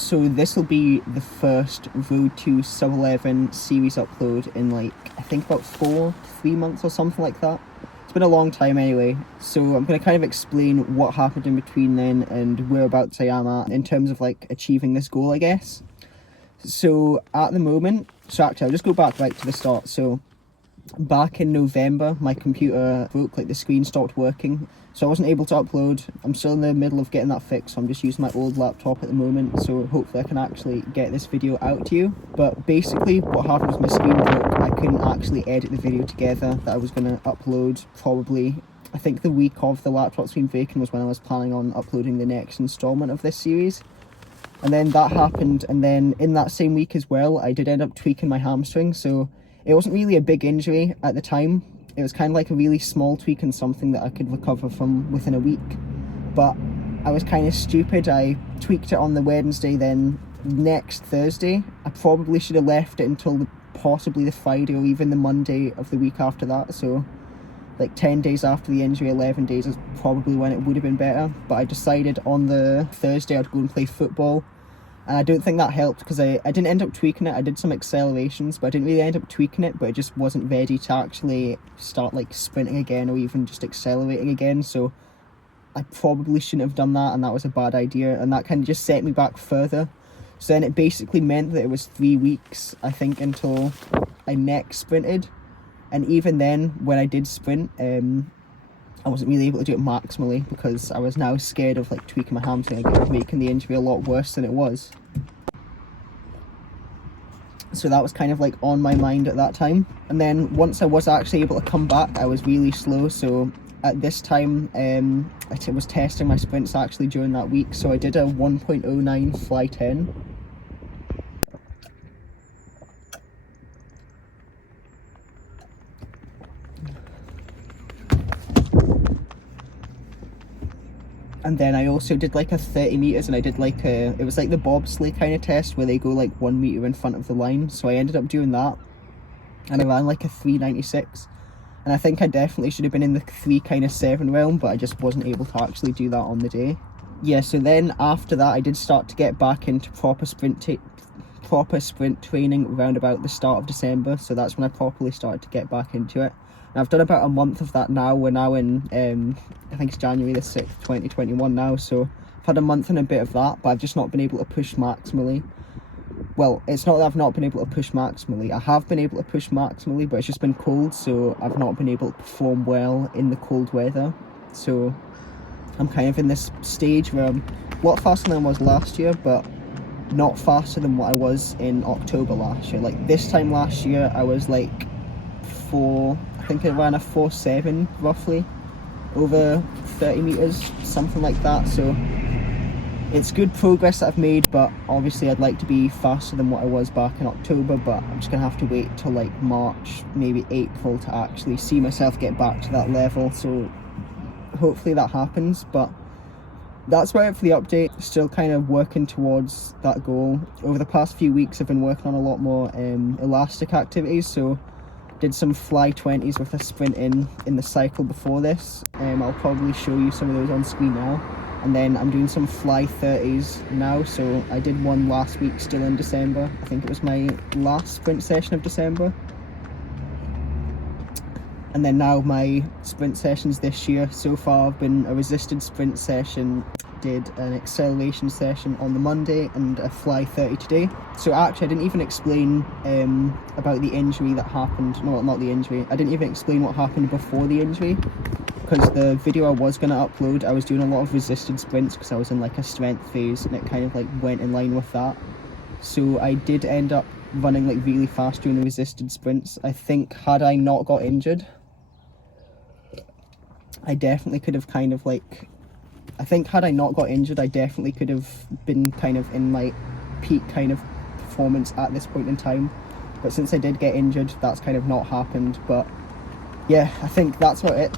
So this will be the first Road to Sub 11 series upload in like, I think about 4 to 3 months or something like that. It's been a long time anyway, so I'm going to kind of explain what happened in between then and whereabouts I am at in terms of like achieving this goal, I guess. So at the moment, so actually I'll just go back right to the start. So back in November, my computer broke, like the screen stopped working, so I wasn't able to upload. I'm still in the middle of getting that fixed, so I'm just using my old laptop at the moment, so hopefully I can actually get this video out to you. But basically what happened was my screen broke. I couldn't actually edit the video together that I was going to upload. Probably, I think the week of the laptop screen breaking was when I was planning on uploading the next installment of this series. And then that happened, and then in that same week as well, I did end up tweaking my hamstring. So it wasn't really a big injury at the time. It was kind of like a really small tweak and something that I could recover from within a week. But I was kind of stupid. I tweaked it on the Wednesday, then next Thursday, I probably should have left it until possibly the Friday or even the Monday of the week after that. So like 10 days after the injury, 11 days is probably when it would have been better. But I decided on the Thursday I'd go and play football. And I don't think that helped because I didn't end up tweaking it. I did some accelerations, but I didn't really end up tweaking it, but it just wasn't ready to actually start like sprinting again or even just accelerating again. So I probably shouldn't have done that, and that was a bad idea, and that kind of just set me back further. So then it basically meant that it was 3 weeks, I think, until I next sprinted. And even then, when I did sprint, I wasn't really able to do it maximally because I was now scared of like tweaking my hamstring again, making the injury a lot worse than it was. So that was kind of like on my mind at that time. And then once I was actually able to come back, I was really slow. So at this time, I was testing my sprints actually during that week. So I did a 1.09 fly 10. And then I also did like a 30 meters, and I did like it was like the bobsleigh kind of test where they go like 1 meter in front of the line. So I ended up doing that, and I ran like a 396, and I think I definitely should have been in the 3.7 realm, but I just wasn't able to actually do that on the day. Yeah, so then after that I did start to get back into proper sprint training around about the start of December. So that's when I properly started to get back into it. And I've done about a month of that now. We're now in, I think it's January the 6th, 2021 now. So I've had a month and a bit of that, but I've just not been able to push maximally. Well, it's not that I've not been able to push maximally. I have been able to push maximally, but it's just been cold, so I've not been able to perform well in the cold weather. So I'm kind of in this stage where I'm a lot faster than I was last year, but not faster than what I was in October last year. Like this time last year, I was like I think I ran a 4.7 roughly over 30 meters, something like that. So it's good progress that I've made, but obviously I'd like to be faster than what I was back in October. But I'm just gonna have to wait till like March, maybe April, to actually see myself get back to that level. So hopefully that happens. But that's about it for the update. Still kind of working towards that goal. Over the past few weeks I've been working on a lot more elastic activities. So did some fly 20s with a sprint in the cycle before this. I'll probably show you some of those on screen now. And then I'm doing some fly 30s now. So I did one last week still in December. I think it was my last sprint session of December. And then now my sprint sessions this year so far have been a resisted sprint session, did an acceleration session on the Monday, and a fly 30 today. So actually I didn't even explain about the injury that happened. No, not the injury. I didn't even explain what happened before the injury, because the video I was going to upload, I was doing a lot of resisted sprints because I was in like a strength phase, and it kind of like went in line with that. So I did end up running like really fast during the resisted sprints. I think had I not got injured, I definitely could have kind of like, I think had I not got injured, I definitely could have been kind of in my peak kind of performance at this point in time. But since I did get injured, that's kind of not happened. But yeah, I think that's about it.